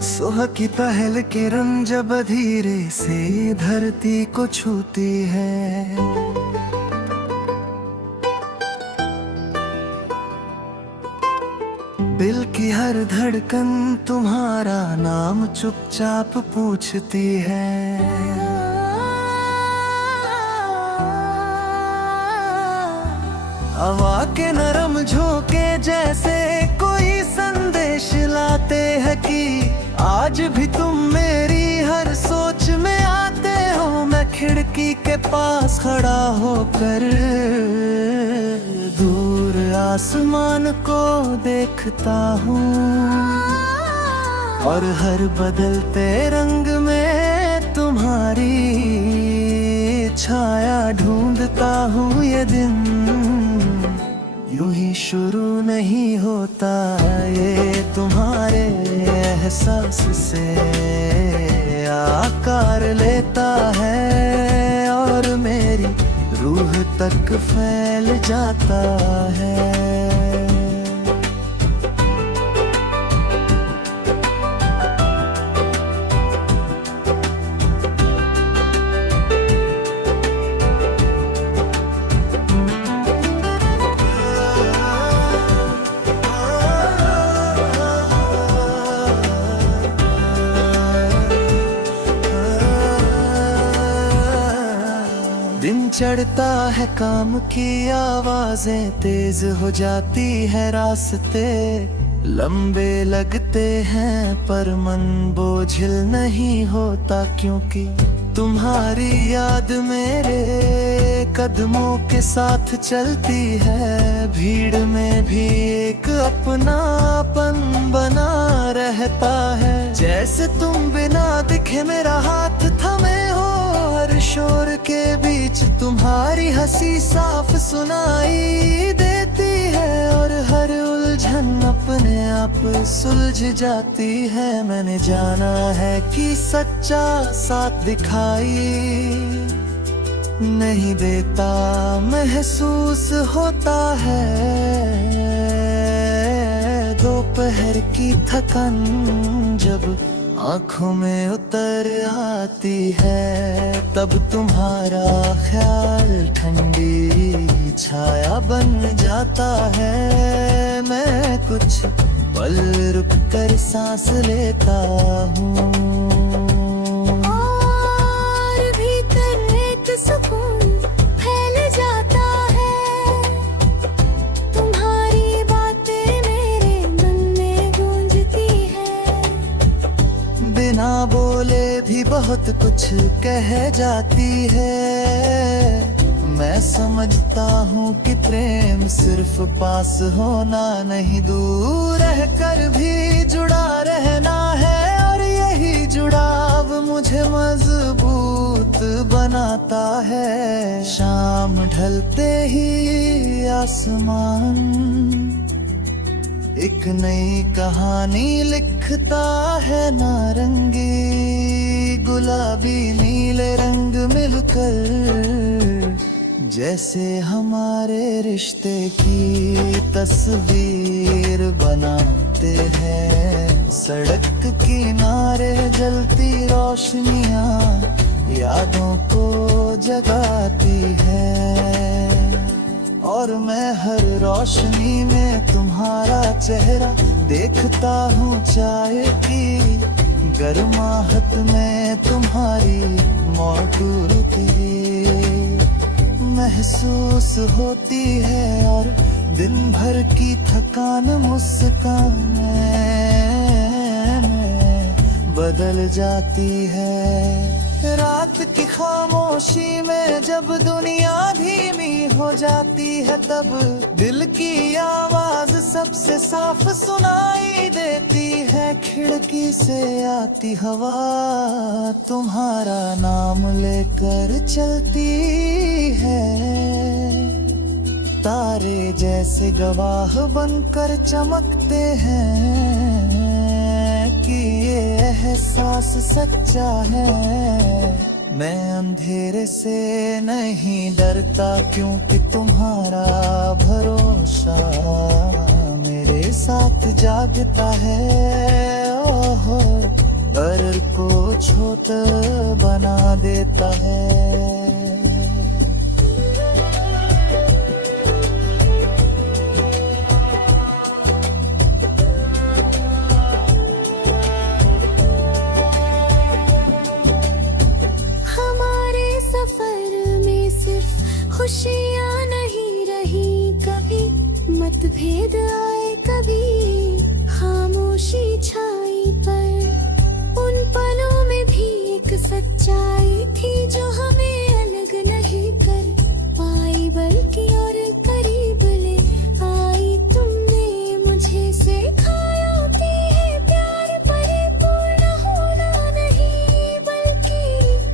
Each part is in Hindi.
सुबह की पहल किरण जब धीरे से धरती को छूती है, दिल की हर धड़कन तुम्हारा नाम चुपचाप पूछती है। हवा के नरम झोंके जैसे कोई संदेश लाते हैं कि आज भी तुम मेरी हर सोच में आते हो। मैं खिड़की के पास खड़ा होकर दूर आसमान को देखता हूँ और हर बदलते रंग में तुम्हारी छाया ढूंढता हूँ। ये दिन यूं ही शुरू नहीं होता, ये तुम्हारे एहसास से आकार लेता है और मेरी रूह तक फैल जाता है। दिन चढ़ता है, काम की आवाजें तेज हो जाती है, रास्ते लंबे लगते हैं पर मन बोझिल नहीं होता, क्योंकि तुम्हारी याद मेरे कदमों के साथ चलती है। भीड़ में भी एक अपनापन बना रहता है, जैसे तुम बिना दिखे मेरा हाथ थमे हो। हर शोर के बीच तुम्हारी हंसी साफ सुनाई देती है और हर उलझन अपने आप सुलझ जाती है। मैंने जाना है कि सच्चा साथ दिखाई नहीं देता, महसूस होता है दोपहर की थकन जब आँखों में उतर आती है। तब तुम्हारा ख्याल ठंडी छाया बन जाता है। मैं कुछ पल रुक कर सांस लेता हूँ और भीतर एक सुकून फैल जाता है। तुम्हारी बातें मेरे मन में गूंजती है, बिना बोले भी बहुत कुछ कह जाती है। मैं समझता हूँ कि प्रेम सिर्फ पास होना नहीं, दूर रहकर भी जुड़ा रहना है। और यही जुड़ाव मुझे मजबूत बनाता है। शाम ढलते ही आसमान एक नई कहानी लिखता है, नारंगी गुलाबी नीले रंग मिलकर जैसे हमारे रिश्ते की तस्वीर बनाते हैं। सड़क किनारे जलती रोशनियां यादों को जगाती है और मैं हर रोशनी में तुम्हारा चेहरा देखता हूँ। चाय की गर्माहट में तुम्हारी मौजूदगी महसूस होती है और दिन भर की थकान मुस्कान में बदल जाती है। रात की खामोशी में जब दुनिया धीमी हो जाती है, तब दिल की आवाज सबसे साफ सुनाई देती है। खिड़की से आती हवा तुम्हारा नाम लेकर चलती है। तारे जैसे गवाह बनकर चमकते हैं कि ये एहसास सच्चा है। मैं अंधेरे से नहीं डरता क्योंकि तुम्हारा भरोसा मेरे साथ जागता है। ओहो, डर को छोटा बना देता है। हमारे सफर में सिर्फ खुशियाँ नहीं रही कभी, मतभेद आए कभी, खामोशी छाई पर उन पलों में भी एक सच्चाई थी जो हमें अलग नहीं कर पाई बल्कि और करीब ले आई। तुमने मुझे सिखाया कि है प्यार परिपूर्ण होना नहीं बल्कि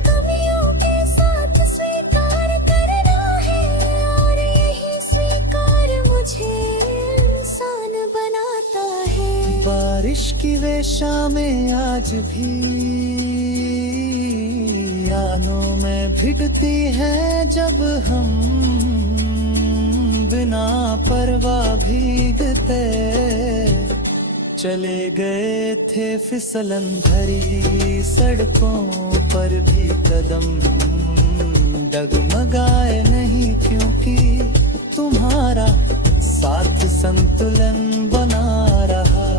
कमियों के साथ स्वीकार करना है, और यही स्वीकार मुझे इंसान बनाता है। बारिश की वेशा में आज भी आनों में भिगती है जब हम बिना परवाह भीगते चले गए थे। फिसलन भरी सड़कों पर भी कदम डगमगाए नहीं क्योंकि तुम्हारा साथ संतुलन बना रहा।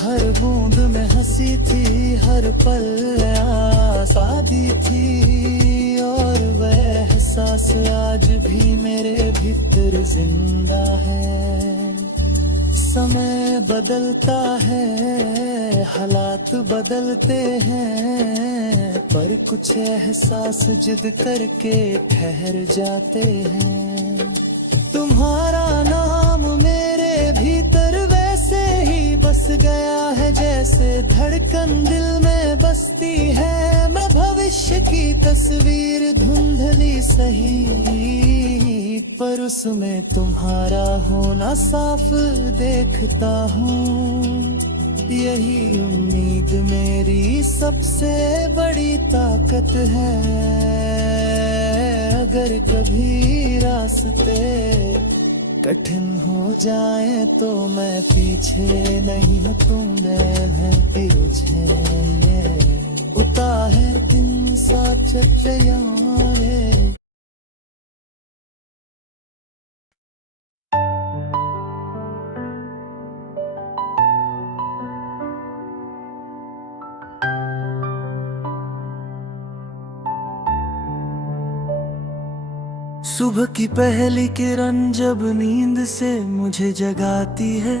हर बूंद में हंसी थी, हर पल आसादी थी, और वह एहसास आज भी मेरे भीतर जिंदा है। समय बदलता है, हालात बदलते हैं, पर कुछ एहसास जिद करके ठहर जाते हैं। तुम्हारा नाम मेरे भीतर वैसे ही बस गया है जैसे धड़कन दिल में बसती है। मैं भविष्य की तस्वीर धुंधली सही, पर उसमें तुम्हारा होना साफ देखता हूँ। यही उम्मीद मेरी सबसे बड़ी ताकत है। अगर कभी रास्ते कठिन हो जाए तो मैं पीछे नहीं हटूंगा। मैं तुझे उतार दिन सा चट्टे सुबह की पहली किरण जब नींद से मुझे जगाती है,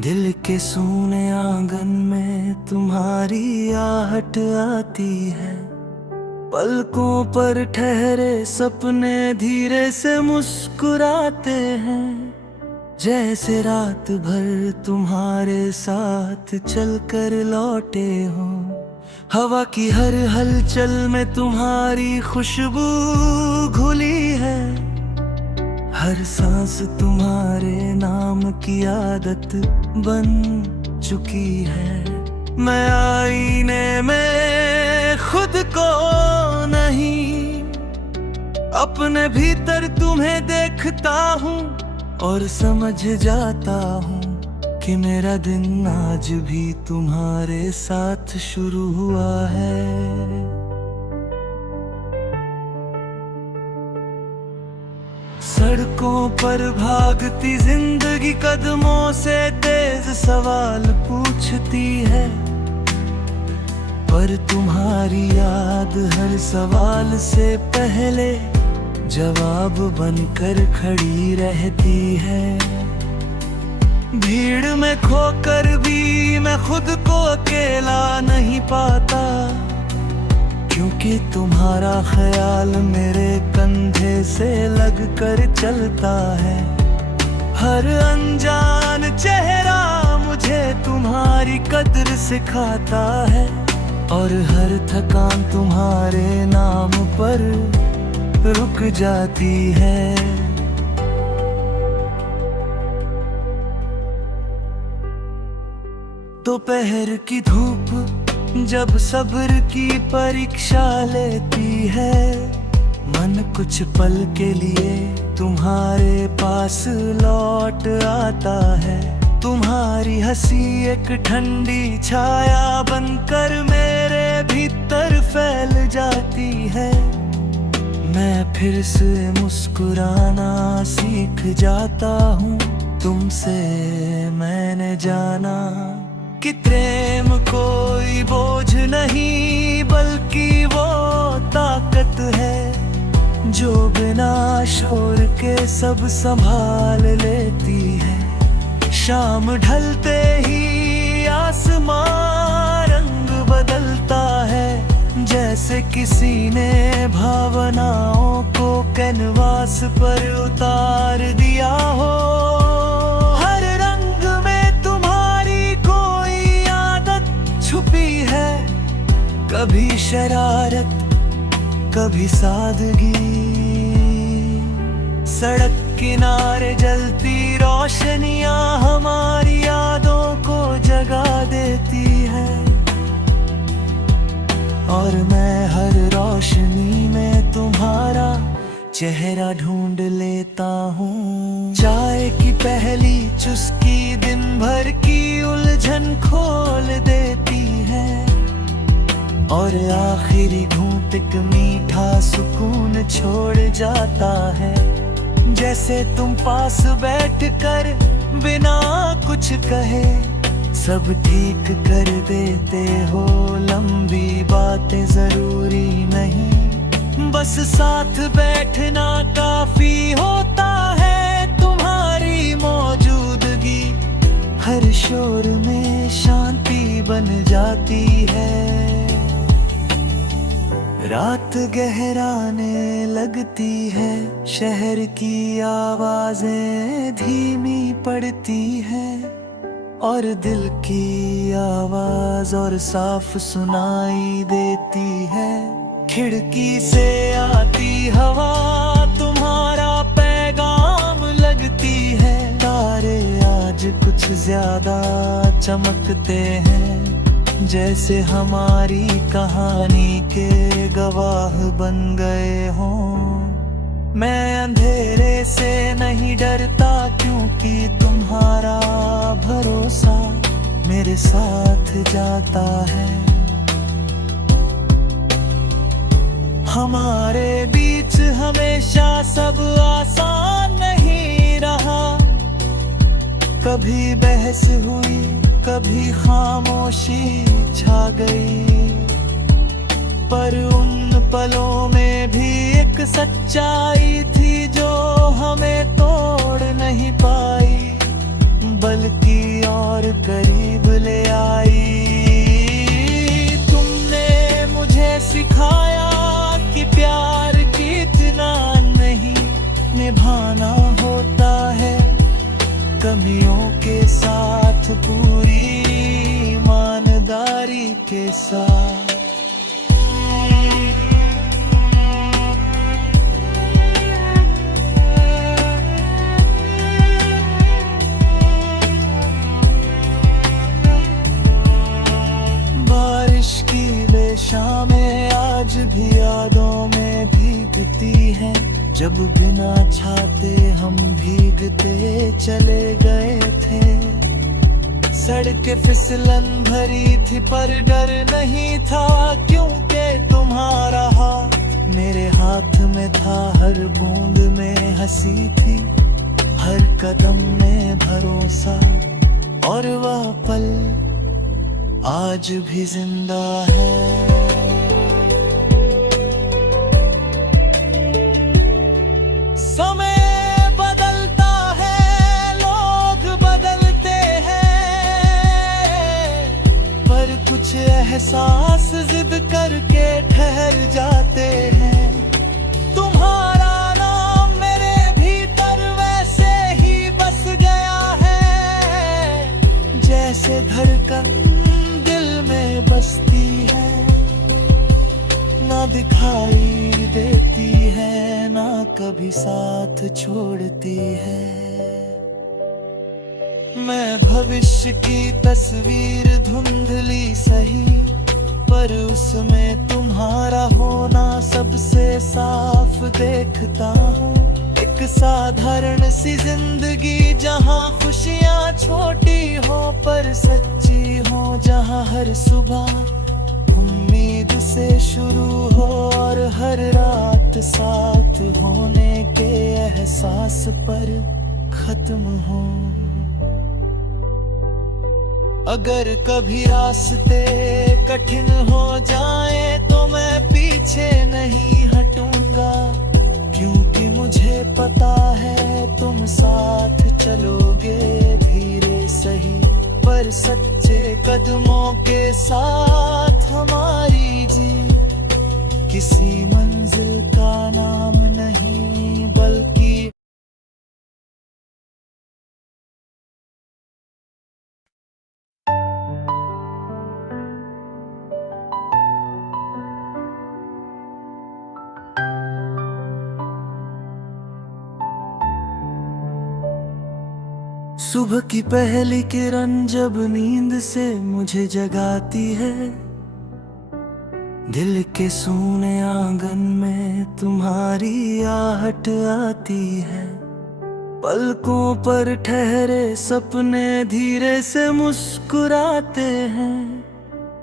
दिल के सूने आंगन में तुम्हारी आहट आती है। पलकों पर ठहरे सपने धीरे से मुस्कुराते हैं, जैसे रात भर तुम्हारे साथ चलकर लौटे हो। हवा की हर हलचल में तुम्हारी खुशबू घुली है, हर सांस तुम्हारे नाम की आदत बन चुकी है। मैं आईने में खुद को नहीं, अपने भीतर तुम्हें देखता हूँ और समझ जाता हूँ कि मेरा दिन आज भी तुम्हारे साथ शुरू हुआ है। सड़कों पर भागती जिंदगी कदमों से तेज सवाल पूछती है, पर तुम्हारी याद हर सवाल से पहले जवाब बनकर खड़ी रहती है। भीड़ में खोकर भी मैं खुद को अकेला नहीं पाता, क्योंकि तुम्हारा ख्याल मेरे कंधे से लग कर चलता है। हर अनजान चेहरा मुझे तुम्हारी कद्र सिखाता है, और हर थकान तुम्हारे नाम पर रुक जाती है। दोपहर की धूप जब सब्र की परीक्षा लेती है, मन कुछ पल के लिए तुम्हारे पास लौट आता है। तुम्हारी हंसी एक ठंडी छाया बनकर मेरे भीतर फैल जाती है। मैं फिर से मुस्कुराना सीख जाता हूँ, तुमसे मैंने जाना कि प्रेम कोई बोझ नहीं बल्कि वो ताकत है जो बिना शोर के सब संभाल लेती है। शाम ढलते ही आसमां रंग बदलता है, जैसे किसी ने भावनाओं को कैनवास पर उतार दिया हो। हर रंग में तुम्हारी कोई आदत छुपी है, कभी शरारत कभी सादगी। सड़क किनारे जलती रोशनियां हमारी यादों को जगा देती है, और मैं हर रोशनी में तुम्हारा चेहरा ढूंढ लेता हूँ। चाय की पहली चुस्की दिन भर की उलझन खोल देती है, और आखिरी घूंट एक मीठा सुकून छोड़ जाता है। जैसे तुम पास बैठकर बिना कुछ कहे सब ठीक कर देते हो। लंबी बातें जरूरी नहीं, बस साथ बैठना काफी होता है। तुम्हारी मौजूदगी हर शोर में शांति बन जाती है। रात गहराने लगती है, शहर की आवाजें धीमी पड़ती है, और दिल की आवाज और साफ सुनाई देती है। खिड़की से आती हवा तुम्हारा पैगाम लगती है। तारे आज कुछ ज्यादा चमकते हैं, जैसे हमारी कहानी के गवाह बन गए हों। मैं अंधेरे से नहीं डरता, क्योंकि तुम्हारा भरोसा मेरे साथ जाता है। हमारे बीच हमेशा सब आसान नहीं रहा। कभी बहस हुई, कभी खामोशी छा गई, पर उन पलों में भी एक सच्चाई थी जो हमें तोड़ नहीं पाई, बल्कि और करीब ले आई। तुमने मुझे सिखाया कि प्यार कितना नहीं निभाना होता है, कमियों के साथ पूरी ईमानदारी के साथ। बारिश की बेशामें आज भी यादों में भीगती हैं, जब बिना छाते हम भीगते चले गए थे। सड़कें फिसलन भरी थी पर डर नहीं था, क्योंकि तुम्हारा हाथ मेरे हाथ में था। हर बूंद में हंसी थी, हर कदम में भरोसा, और वह पल आज भी जिंदा है। समय बदलता है, लोग बदलते हैं, पर कुछ एहसास जिद करके ठहर जाते हैं। तुम्हारा नाम मेरे भीतर वैसे ही बस गया है, जैसे धड़कन दिल में बसती है, ना दिखाई देती है, ना कभी साथ छोड़ती है। मैं भविष्य की तस्वीर धुंधली सही, पर उसमें तुम्हारा होना सबसे साफ देखता हूँ। एक साधारण सी जिंदगी जहाँ खुशियाँ छोटी हो पर सच्ची हो, जहाँ हर सुबह उम्मीद से शुरू हो और हर रात साथ होने के एहसास पर खत्म हो। अगर कभी रास्ते कठिन हो जाए तो मैं पीछे नहीं हटूंगा, क्योंकि मुझे पता है तुम साथ चलोगे धीरे सही, पर सच्चे कदमों के साथ हमारी जी किसी मंजिल का नाम नहीं बल्कि सुबह की पहली किरण जब नींद से मुझे जगाती है, दिल के सूने आंगन में तुम्हारी आहट आती है। पलकों पर ठहरे सपने धीरे से मुस्कुराते हैं,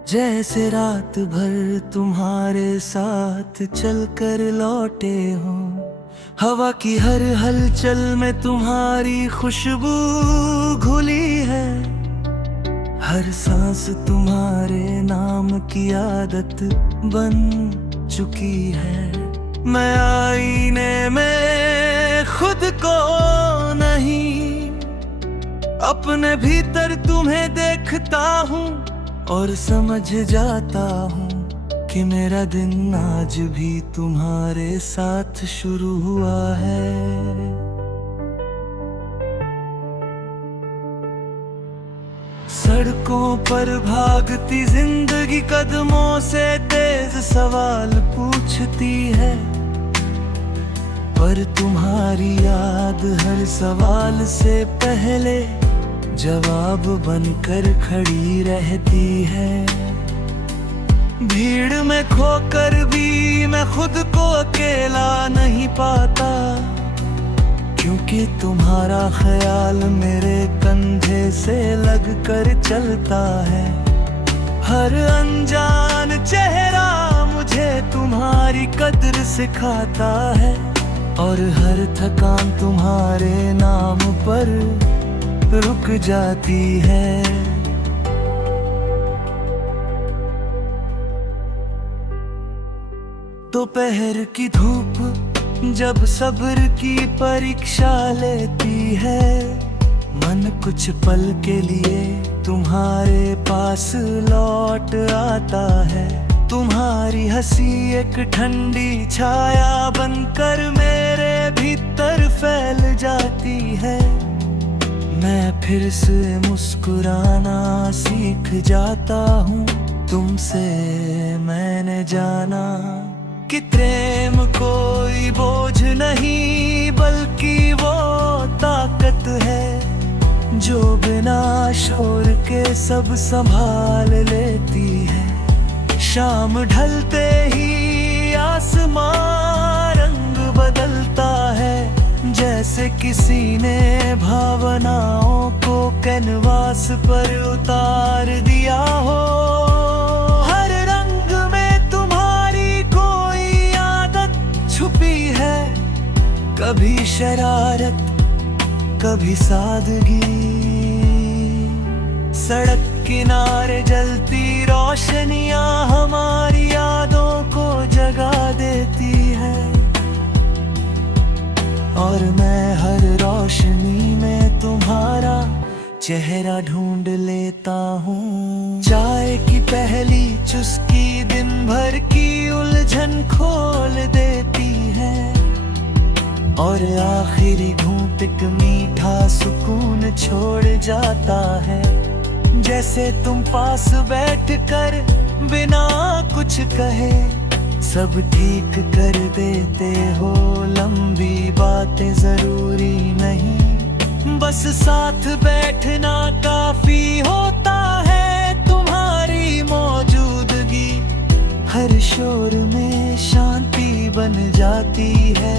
जैसे रात भर तुम्हारे साथ चलकर लौटे हो। हवा की हर हलचल में तुम्हारी खुशबू घुली है, हर सांस तुम्हारे नाम की आदत बन चुकी है। मैं आईने में खुद को नहीं, अपने भीतर तुम्हें देखता हूँ और समझ जाता हूँ कि मेरा दिन आज भी तुम्हारे साथ शुरू हुआ है। सड़कों पर भागती जिंदगी कदमों से तेज सवाल पूछती है, पर तुम्हारी याद हर सवाल से पहले जवाब बनकर खड़ी रहती है। भीड़ में खोकर भी मैं खुद को अकेला नहीं पाता, क्योंकि तुम्हारा ख्याल मेरे कंधे से लगकर चलता है। हर अनजान चेहरा मुझे तुम्हारी कद्र सिखाता है, और हर थकान तुम्हारे नाम पर रुक जाती है। दोपहर की धूप जब सब्र की परीक्षा लेती है, मन कुछ पल के लिए तुम्हारे पास लौट आता है। तुम्हारी हंसी एक ठंडी छाया बनकर मेरे भीतर फैल जाती है। मैं फिर से मुस्कुराना सीख जाता हूँ, तुमसे मैंने जाना कि प्रेम कोई बोझ नहीं बल्कि वो ताकत है जो बिना शोर के सब संभाल लेती है। शाम ढलते ही आसमां रंग बदलता है, जैसे किसी ने भावनाओं को कैनवास पर उतार दिया हो। कभी शरारत कभी सादगी, सड़क किनारे जलती रोशनियां हमारी यादों को जगा देती है, और मैं हर रोशनी में तुम्हारा चेहरा ढूंढ लेता हूँ। चाय की पहली चुस्की दिन भर की उलझन खोल देती है, और आखिरी घूंट एक मीठा सुकून छोड़ जाता है। जैसे तुम पास बैठकर बिना कुछ कहे सब ठीक कर देते हो। लंबी बातें जरूरी नहीं, बस बस साथ बैठना काफी होता है, तुम्हारी मौजूदगी हर शोर में शांति बन जाती है।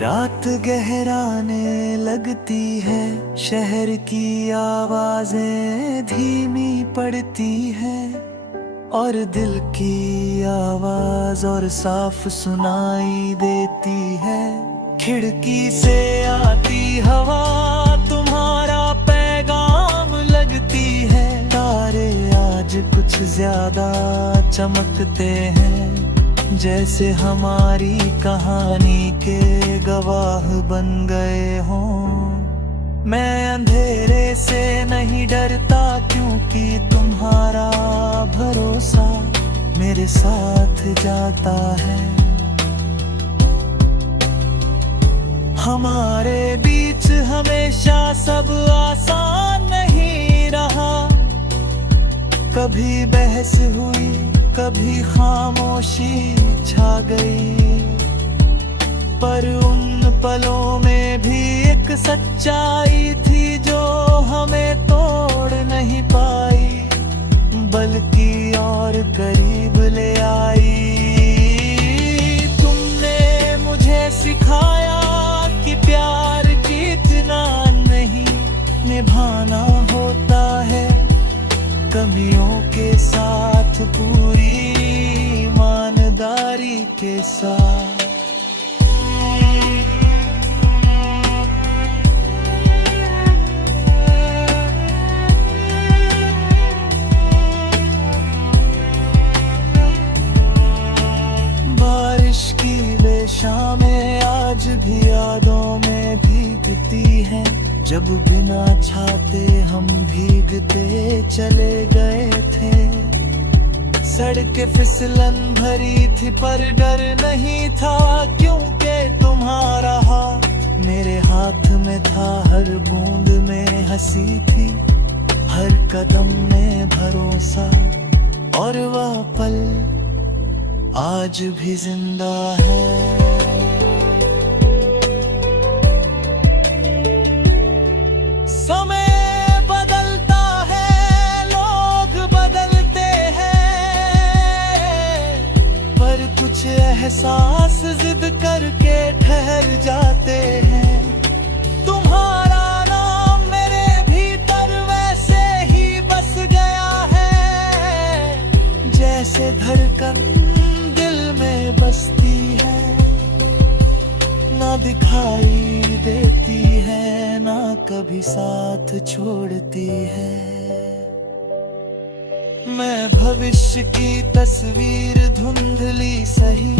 रात गहराने लगती है, शहर की आवाजें धीमी पड़ती है, और दिल की आवाज और साफ सुनाई देती है। खिड़की से आती हवा तुम्हारा पैगाम लगती है, तारे आज कुछ ज्यादा चमकते हैं, जैसे हमारी कहानी के गवाह बन गए हों। मैं अंधेरे से नहीं डरता, क्योंकि तुम्हारा भरोसा मेरे साथ जाता है। हमारे बीच हमेशा सब आसान नहीं रहा, कभी बहस हुई, कभी खामोशी छा गई, पर उन पलों में भी एक सच्चाई थी जो हमें तोड़ नहीं पाई, बल्कि और करीब ले आई। तुमने मुझे सिखाया कि प्यार जीतना नहीं, निभाना होता है, कमियों के साथ पूरी ईमानदारी के साथ। बारिश की वे शामें आज भी यादों में भीगती हैं, जब बिना छाते हम भीगते चले गए थे। सड़कें फिसलन भरी थी पर डर नहीं था, क्योंकि तुम्हारा हाथ मेरे हाथ में था। हर बूंद में हंसी थी, हर कदम में भरोसा, और वह पल आज भी जिंदा है। समय बदलता है, लोग बदलते हैं, पर कुछ एहसास जिद करके ठहर जाते हैं। तुम्हारा नाम मेरे भीतर वैसे ही बस गया है, जैसे धड़कन में बसती है, ना दिखाई देती है, ना कभी साथ छोड़ती है। मैं भविष्य की तस्वीर धुंधली सही,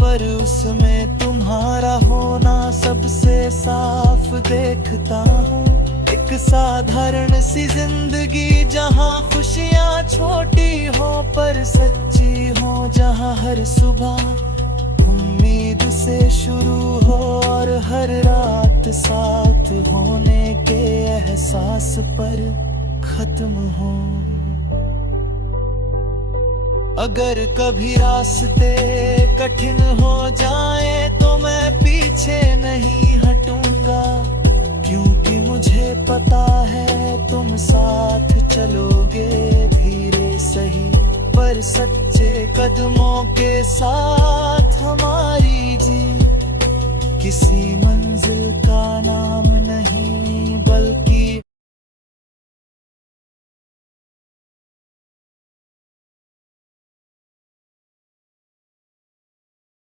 पर उसमें तुम्हारा होना सबसे साफ देखता हूँ। एक साधारण सी जिंदगी जहाँ खुशियाँ छोटी हो पर सच्ची हो, जहाँ हर सुबह उम्मीद से शुरू हो और हर रात साथ होने के एहसास पर खत्म हो। अगर कभी रास्ते कठिन हो जाए तो मैं पीछे नहीं हटूंगा, क्योंकि मुझे पता है तुम साथ चलोगे, धीरे सही पर सच्चे कदमों के साथ हमारी जी किसी मंजिल का नाम नहीं बल्कि